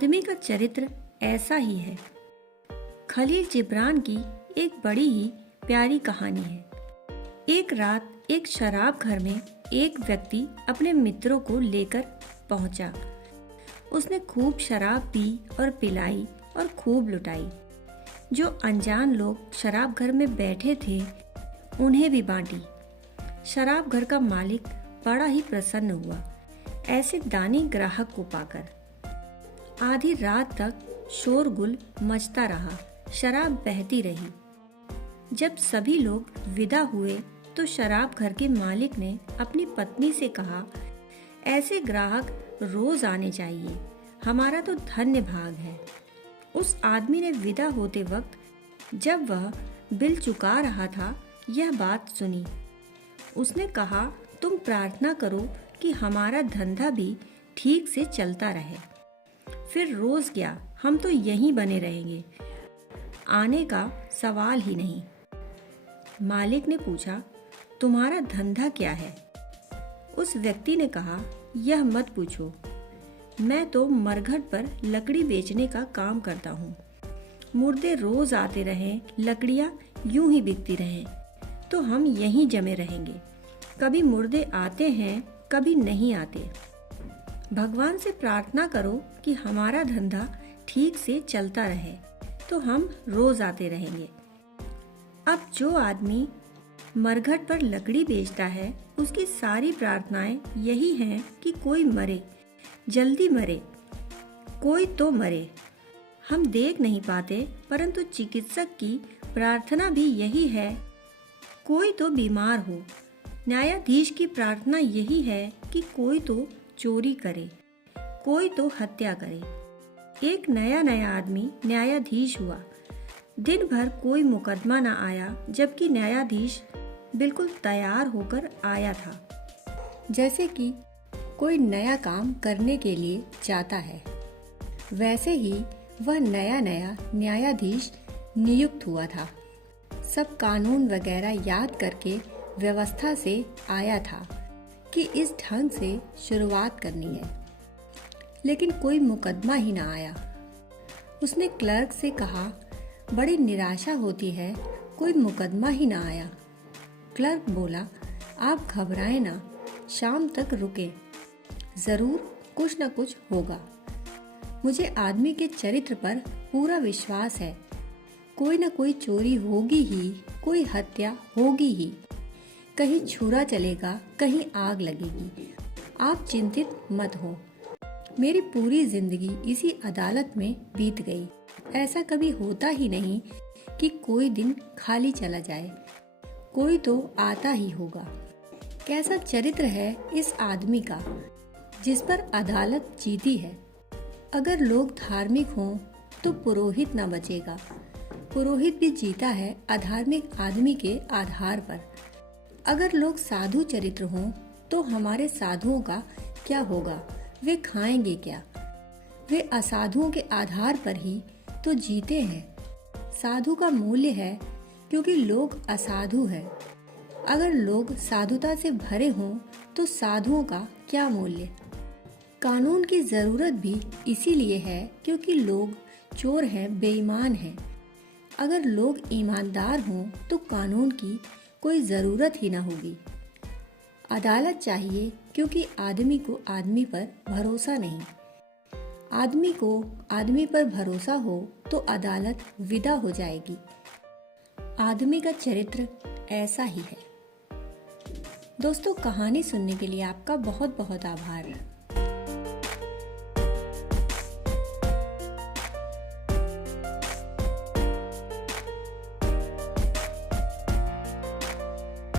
आदमी का चरित्र ऐसा ही है। खलील जिब्रान की एक बड़ी ही प्यारी कहानी है। एक रात एक शराब घर में एक व्यक्ति अपने मित्रों को लेकर पहुंचा। उसने खूब शराब पी और पिलाई और खूब लुटाई। जो अनजान लोग शराब घर में बैठे थे उन्हें भी बांटी। शराब घर का मालिक बड़ा ही प्रसन्न हुआ ऐसे दानी ग्राहक को पाकर। आधी रात तक शोरगुल मचता रहा, शराब बहती रही। जब सभी लोग विदा हुए तो शराब घर के मालिक ने अपनी पत्नी से कहा, ऐसे ग्राहक रोज आने चाहिए, हमारा तो धन्य भाग है। उस आदमी ने विदा होते वक्त जब वह बिल चुका रहा था यह बात सुनी। उसने कहा, तुम प्रार्थना करो कि हमारा धंधा भी ठीक से चलता रहे। फिर रोज क्या, हम तो यहीं बने रहेंगे, आने का सवाल ही नहीं। मालिक ने पूछा, तुम्हारा धंधा क्या है? उस व्यक्ति ने कहा, यह मत पूछो, मैं तो मरघट पर लकड़ी बेचने का काम करता हूँ। मुर्दे रोज आते रहें, लकड़ियाँ यूं ही बिकती रहें, तो हम यहीं जमे रहेंगे। कभी मुर्दे आते हैं, कभी नहीं आते। भगवान से प्रार्थना करो कि हमारा धंधा ठीक से चलता रहे, तो हम रोज आते रहेंगे। अब जो आदमी मरघट पर लकड़ी बेचता है उसकी सारी प्रार्थनाएं यही हैं कि कोई मरे, जल्दी मरे, कोई तो मरे। हम देख नहीं पाते, परंतु चिकित्सक की प्रार्थना भी यही है, कोई तो बीमार हो। न्यायाधीश की प्रार्थना यही है कि कोई तो चोरी करे, कोई तो हत्या करे। एक नया आदमी न्यायाधीश हुआ। दिन भर कोई मुकदमा न आया, जबकि न्यायाधीश बिल्कुल तैयार होकर आया था, जैसे कि कोई नया काम करने के लिए जाता है। वैसे ही वह नया न्यायाधीश नियुक्त हुआ था। सब कानून वगैरह याद करके व्यवस्था से आया था कि इस ढंग से शुरुआत करनी है, लेकिन कोई मुकदमा ही ना आया। उसने क्लर्क से कहा, बड़ी निराशा होती है, कोई मुकदमा ही ना आया। क्लर्क बोला, आप घबराएं ना, शाम तक रुके, जरूर कुछ न कुछ होगा। मुझे आदमी के चरित्र पर पूरा विश्वास है, कोई न कोई चोरी होगी ही, कोई हत्या होगी ही, कहीं छुरा चलेगा, कहीं आग लगेगी। आप चिंतित मत हो। मेरी पूरी जिंदगी इसी अदालत में बीत गई। ऐसा कभी होता ही नहीं कि कोई दिन खाली चला जाए, कोई तो आता ही होगा। कैसा चरित्र है इस आदमी का जिस पर अदालत जीती है। अगर लोग धार्मिक हों तो पुरोहित न बचेगा। पुरोहित भी जीता है अधार्मिक आदमी के आधार पर। अगर लोग साधु चरित्र हों तो हमारे साधुओं का क्या होगा, वे खाएंगे क्या? वे असाधुओं के आधार पर ही तो जीते हैं। साधु का मूल्य है क्योंकि लोग असाधु हैं। अगर लोग साधुता से भरे हों तो साधुओं का क्या मूल्य? कानून की जरूरत भी इसीलिए है क्योंकि लोग चोर हैं, बेईमान हैं। अगर लोग ईमानदार हों तो कानून की कोई जरूरत ही ना होगी। अदालत चाहिए क्योंकि आदमी को आदमी पर भरोसा नहीं। आदमी को आदमी पर भरोसा हो तो अदालत विदा हो जाएगी। आदमी का चरित्र ऐसा ही है। दोस्तों, कहानी सुनने के लिए आपका बहुत बहुत आभार।